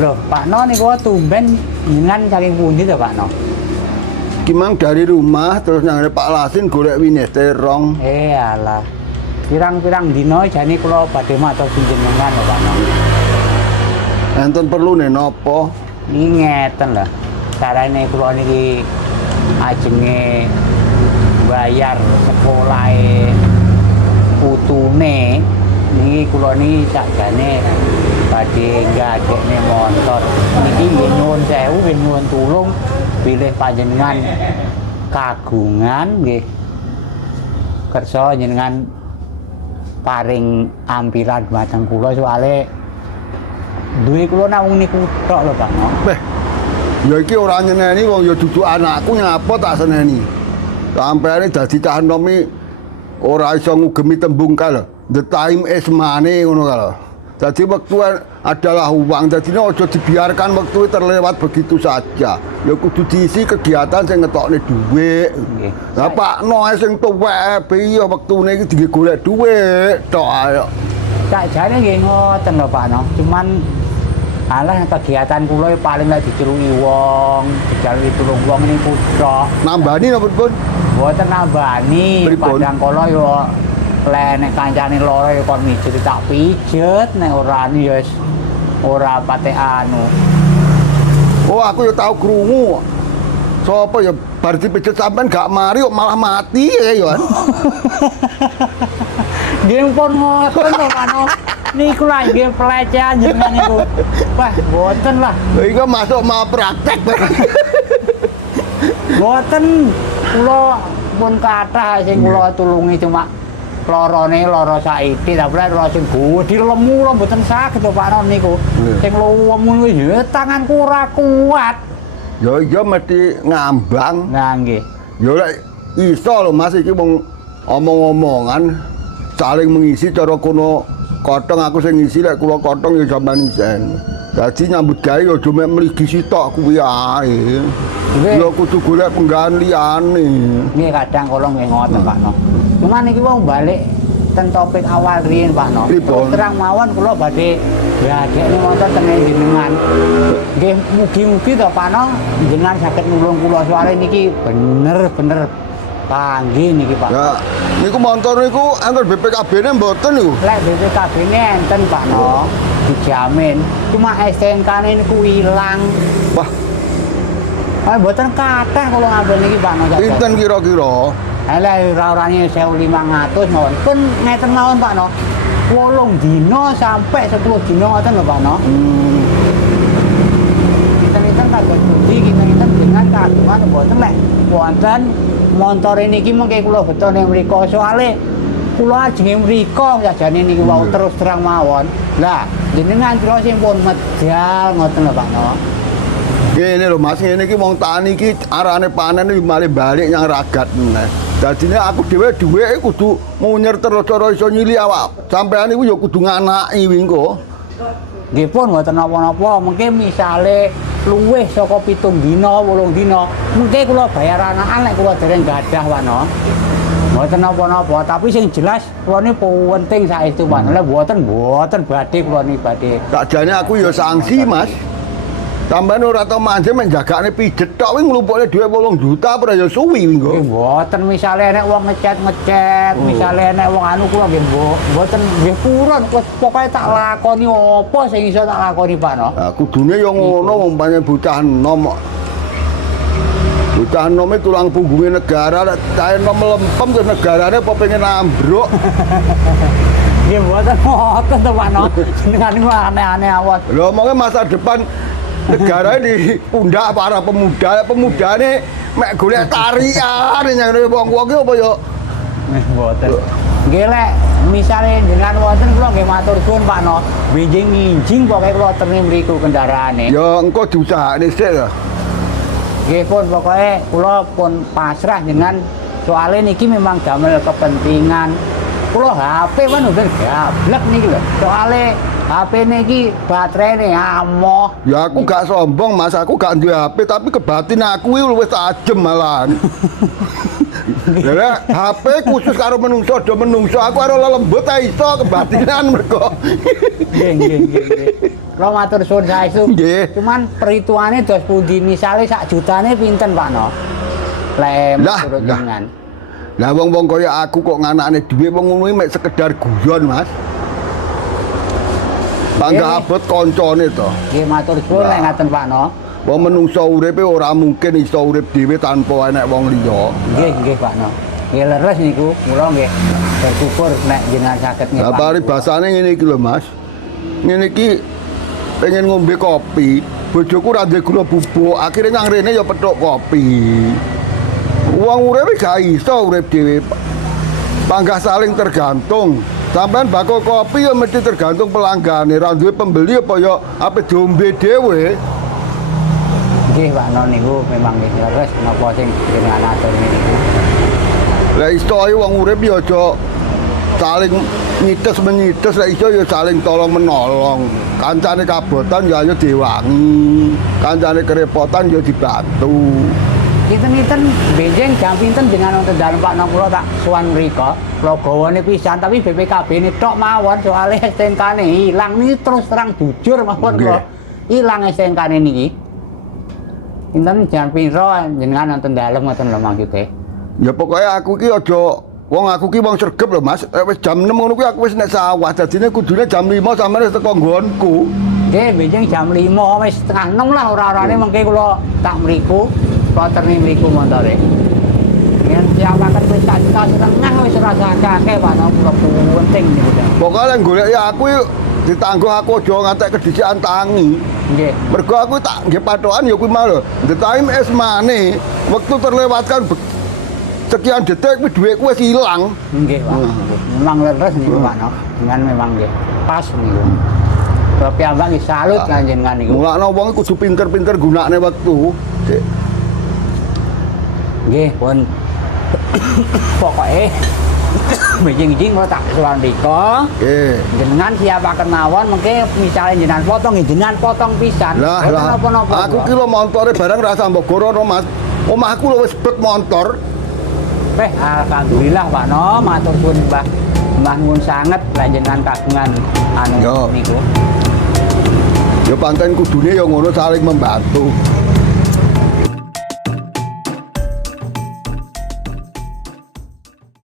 Loh, Pak No niku tumben jenengan saking pundi to Pak No? Kimang dari rumah terus nang Pak Lasin golek winete rong. Alah. Pirang-pirang dina jane kula badhe matur jenengan lho Pak No. Enten perlu napa? Iki ngeten lho. Carane kula niki ajenge bayar sekolahe putune niki kula niki sakjane badhe gadekne motor. Niki nggih nyuwun sewu, nggih nyuwun tulung bilih panjenengan kagungan nggih kersa jenengan paring ampiran dumateng kula soalé duwe kula namung niku tok lho Pak No. Beh. Ya iki ora nyeneni wong ya dudu anakku nyapa tak seneni. Sampeyane dadi cah nomi ora iso ngugemi tembung kal. The time is money ngono kal. Jadi waktu adalah uang, jadi ojo dibiarkan waktu terlewat begitu saja. Ya kudu diisi kegiatan sing ngetokne dhuwit. Lah Pak No sing tuwek piye wektune iki digolek dhuwit tok ayo. Sakjane nggih ngoten lho Pak No. Cuman alah kegiatan kula paling lek diceluki wong, dijaluki tulung wong niku tok. Nambani napa pun? Mboten nambani, padang kala yo lek nek kancane lara ya kon mijet tak pijet, nek ora anu ya wis ora patek anu. Oh aku ya tau krungu. Sopo ya bar dipijet sampean gak mari kok malah mati ya yo. Nggih pun ngoten lho Pak No. Niku lah nggih pelecehan jenengan niku. Wah, mboten lah. Lha iku masuk mal praktek. Mboten kula pun kathah sing kula tulungi cuma lara saiki tapi lara sing gedhi lemu lho mboten saged Pak No niku. Sing lemu ya tanganku ora kuat. Ya iya mesti ngambang. Nah nggih. Ya lek iso lho Mas iki wong omong-omongan saling mengisi cara kono kotong aku sing ngisi lek kula kotong ya sampean isen. Dadi nyambut gawe ya aja mek mligi sitok kuwi ae. Ya kudu golek penggawean liyane. Nggih kadang kula nggih ngoten Pak No. Cuman iki wong balik ten topik awal riyen Pak No. Terus terang mawon kula badhe gadekne wonten teng jenengan. Nggih mugi-mugi to Pak No jenengan saged nulung kula soalé niki bener-bener panggih niki Pak. Ya niku montor niku antar BPKB-ne mboten niku. Lek BPKB-ne enten Pak No, dijamin. Cuma STNK-ne niku ilang. Wah, Mboten kathah kula ngambil niki Pak No. pinten kira-kira? Lah ora-orane 1.500 mawon. Pun ngeten mawon Pak No. 8 dina sampai 10 dina ngoten lho Pak No. Kita kagak budi, kita dengan kagungan mboten lek wonten montore niki mengke kula beto ning mriko soalé kula ajenge mriko sajane niki wau terus terang mawon. Lah jenengan kira sing pun medal ngoten lho Pak No. Ngene lho Mas, ngene iki wong tani iki arane panen iki malih balik nyang ragat meneh. Dadine aku dhewe dhuwit kudu munyer terus cara iso nyili awak. Sampean iku ya kudu nganaki wingko. Nggih pun mboten napa-napa, mengke misale luwih saka 7 dina, 8 dina, mengke kula bayar anakan lek kula dereng gadah Pak No. Mboten napa-napa, tapi sing jelas kula niki penting saestu Pak No. Lek mboten badhe kula niki badhe. Sakjane aku ya sanksi Mas. Sampeyan ora tau manje menjagane pijet tok kuwi nglumpukne dhuwit 8 juta ora ya suwi wingko. Nggih mboten misale nek wong ngecet, misale nek wong anu kula nggih mboten nggih purun pokoke tak lakoni apa sing iso tak lakoni Pak No. Nah, kudune ya ngono wong pancen bocah enom. Bocah enom tulang punggungnya negara, cahe enom melempem terus negarane apa pengen ambruk. Nggih mboten ngoten to Pak No. Jenengan niku aneh-aneh awas. Lho omongke masa depan negara di pundak para pemuda, pemudane mek golek tarian nyang wong-wong iki apa ya? Mboten. Nggih lek misale jenengan wonten kula nggih matur suwun Pak No. Benjing nginjing pokoke kula teni mriku kendaraane. Ya engko diusahakne sik lho. Nggih pun pokoke kula pun pasrah jenengan soalé niki memang damel kepentingan. Kula HP kan udah gablek niki lho. Soalé HP niki baterainya amoh. Ya aku gak sombong Mas, aku gak duwe HP tapi kebatin aku iki luwih tajem malahan. Ya HP khusus karo menungso do menungso, aku karo lelembut ta iso kebatinan mergo. Nggih. Kula matur suwun saestu. Nggih. Cuman perhitungannya dos pundi misale sak jutane pinten Pak No? Lek Lah, menurut lah. jenengan. Lah wong-wong kaya aku kok nganakne dhewe wong ngono mek sekedar guyon, Mas. Bangga abot koncone to. Nggih matur suwun lek ngaten Pak No. Wong menungso uripe ora mungkin iso urip dhewe tanpa enek wong liya. Nggih Pak No. Nggih leres niku, kula nggih bersyukur nek jenengan saged Lah ngepang. paribasane ngene iki lho, Mas. Ngene iki pengen ngombe kopi, bojoku ora ndek gula bubuk, akhire nang rene ya petuk kopi. Wong urip gak iso urip dhewe. Panggah saling tergantung. Sampeyan bakul kopi ya mesti tergantung pelanggane, ra duwe pembeli apa ya ape diombe dhewe. Nggih Pak No niku memang nggih leres napa sing jenengan atur niku. Lah iso ae wong urip ya aja saling nyites-menyites, lah iso ya saling tolong-menolong. Kancane kabotan ya ayo diwangi, kancane kerepotan ya dibantu. Pinten-pinten benjing jam pinten dengan wonten dalem Pak No kula tak suwan mriko. Kula gawane pisan tapi BPKB-ne tok mawon soalé STNK-ne ilang niki terus terang jujur mawon Nggih. kula. Ilang STNK-ne niki. Pinten jam piro jenengan wonten dalem ngoten lho maksude. Ya pokoknya aku ki aja aku ki wong sregep lho Mas. Wis jam 6 ngono kuwi aku wis nek sawah. Dadine kudune jam 5 sampeyan wis teko nggonku. Nggih, benjing jam 5 wis setengah 6 lah ora-orane mengke kula tak mriku, kula terni mriku montore. Yen siapaken wis tak juta setengah wis rasa akeh Pak No kula penting niku. Pokoknya lek golek ya aku ditangguh aku aja ngantek kedhisikan tangi. Nggih. Mergo aku tak nggih patokan ya kuwi mau lho. The time is money. Waktu terlewatkan sekian detik kuwi dhuwitku wis ilang. Nggih, Pak. Memang leres niku Pak No. Dengan memang nggih pas niku. Kula piyambak nggih salut kan jenengan niku. Mulane wong kudu pinter-pinter gunakne wektu. Dik. Nggih, pun pokoke benjing-benjing kula tak suwan mriko. Nggih. Jenengan siapaken mawon mengke misale jenengan potong nggih jenengan potong pisan. Lah Boten lah. napa-napa. Aku ki lho montore barang ra sambok gorono Mas. Omahku lho wis bet motor. Alhamdulillah Pak No, matur suwun Mbah. Mbah nuwun sanget lan jenengan kagungan anu Yo. niku. Ya pancen kudune ya ngono saling membantu.